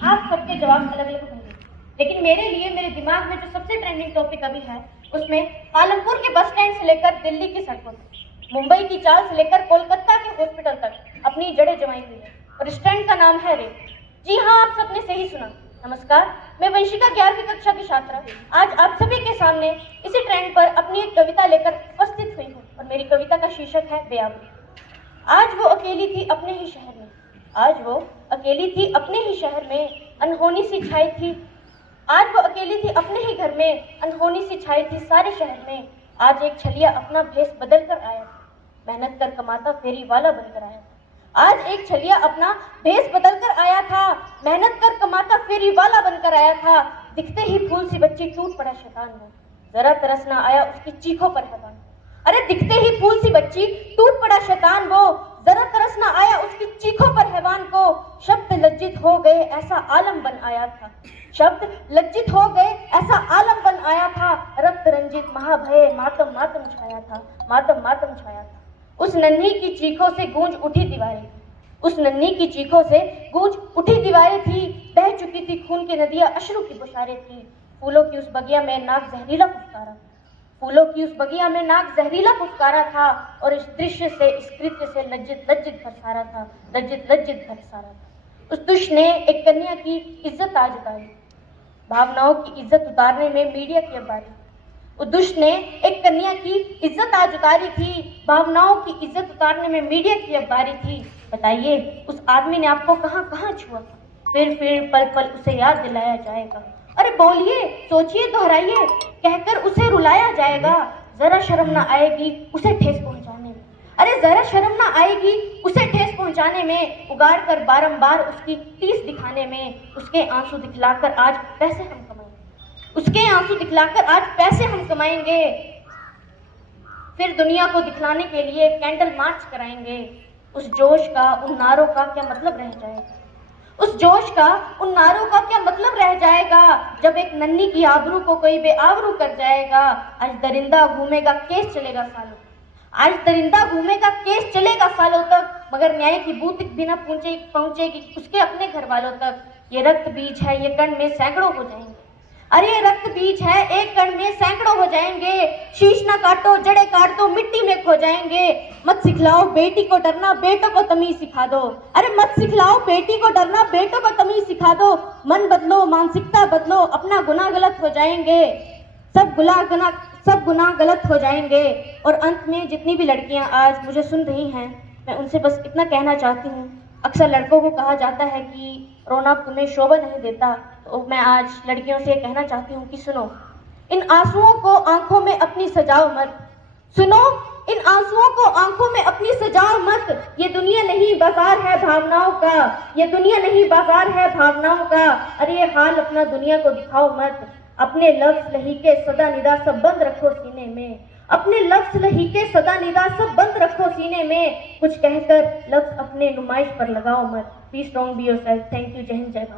आप सबके जवाब अलग अलग होंगे, लेकिन मेरे लिए मेरे दिमाग में जो सबसे ट्रेंडिंग टॉपिक अभी है उसमें पालनपुर के बस स्टैंड से लेकर दिल्ली की सड़कों तक, मुंबई की चाल से लेकर कोलकाता के हॉस्पिटल तक अपनी जड़ें जमाई हुई है और इस ट्रेंड का नाम है रेप। जी हाँ, आप सबने सही सुना। नमस्कार, मैं वंशिका 11वीं कक्षा की छात्रा आज आप सभी के सामने इसी ट्रेंड पर अपनी एक कविता लेकर उपस्थित हुई हूँ और मेरी कविता का शीर्षक है बेआबरू। आज वो अकेली थी अपने ही शहर में, आज वो अकेली थी अपने ही शहर में, अनहोनी सी छाई थी। आज वो अकेली थी अपने ही घर में, अनहोनी सी छाई थी सारे शहर में। आज एक छलिया अपना भेष बदल कर आया था, मेहनत कर कमाता फेरी वाला बनकर आया था। आज एक छलिया अपना भेष बदल कर आया था, मेहनत कर कमाता फेरी वाला बनकर आया था। दिखते ही फूल सी बच्ची टूट पड़ा शैतान वो, जरा तरस ना आया उसकी चीखों पर हैवान। अरे दिखते ही फूल सी बच्ची टूट पड़ा शैतान वो, जरा तरस ना आया उसकी चीखों पर हैवान को। शब्द लज्जित हो गए ऐसा आलम बन आया था, शब्द लज्जित हो गए ऐसा आलम बन आया था। रक्त रंजित महाभय मातम मातम छाया था, मातम मातम छाया था। उस नन्ही की चीखों से गूंज उठी दीवारें थी, उस नन्ही की चीखों से गूंज उठी दीवारें थी। बह चुकी थी खून की नदियां, अश्रु की बौछारें थी। फूलों की उस बगिया में नाक जहरीला फुफकारा, फूलों की उस बगिया में नाक जहरीला फुफकारा था। और इस दृश्य से, इस कृत्य से लज्जित लज्जित बरसारा था, लज्जित लज्जित बरसारा था। उस दुष्ट ने एक कन्या की इज्जत आज उतारी, भावनाओं की इज्जत उतारने में मीडिया की अब बारी। उस दुष्ट ने एक कन्या की इज्जत आज उतारी थी, भावनाओं की इज्जत उतारने में मीडिया की अब बारी थी। बताइए उस आदमी ने आपको कहां कहां छुआ, फिर पल पल उसे याद दिलाया जाएगा। अरे बोलिए, सोचिए, दोहराइए, कहकर उसे रुलाया जाएगा। जरा शर्म ना आएगी उसे ठेस पहुंचाने में, अरे जरा शर्म ना आएगी उसे ठेस पहुंचाने में। उगाड़ कर बारंबार उसकी टीस दिखाने में, उसके आंसू दिखलाकर आज पैसे हम कमाएंगे, उसके आंसू दिखलाकर आज पैसे हम कमाएंगे। फिर दुनिया को दिखलाने के लिए कैंडल मार्च कराएंगे। उस जोश का, उन नारों का क्या मतलब रह जाएगा, उस जोश का, उन नारों का क्या मतलब रह जाएगा, जब एक नन्ही की आबरू को कोई बेआबरू कर जाएगा। आज दरिंदा घूमेगा केस चलेगा सालों, आज दरिंदा घूमेगा केस चलेगा सालों तक, मगर न्याय की बूंद भी न पहुंचेगी उसके अपने घर वालों तक। ये रक्त बीज है, ये कण में सैकड़ों हो जाएंगे, अरे ये रक्त बीज है, एक कण में सैकड़ों हो जाएंगे। शीश ना काटो, जड़े काट दो, मिट्टी में खो जाएंगे। मत सिखलाओ बेटी को डरना, बेटों को तमीज सिखा दो, अरे मत सिखलाओ बेटी को डरना, बेटों को तमीज सिखा दो। मन बदलो, मानसिकता बदलो, अपना गुनाह गलत हो जाएंगे, सब गुनाह गलत हो जाएंगे। और अंत में जितनी भी लड़कियां आज मुझे सुन रही हैं, मैं उनसे बस इतना कहना चाहती हूँ। अक्सर लड़कों को कहा जाता है कि रोना तुम्हें शोभा नहीं देता, तो मैं आज लड़कियों से कहना चाहती हूँ कि सुनो, इन आंसुओं को आंखों में अपनी सजाओ मत, सुनो इन आंसुओं को आंखों में अपनी सजाओ मत। ये दुनिया नहीं बाजार है भावनाओं का, ये दुनिया नहीं बाजार है भावनाओं का। अरे ये हाल अपना दुनिया को दिखाओ मत, अपने लफ्ज लहीके सदा निदा सब बंद रखो सीने में, अपने लफ्ज लहीके सदा निदा सब बंद रखो सीने में। कुछ कहकर लफ्ज अपने नुमाइश पर लगाओ मत। Be strong, be yourself. Thank you. जय हिंद, जय भारत।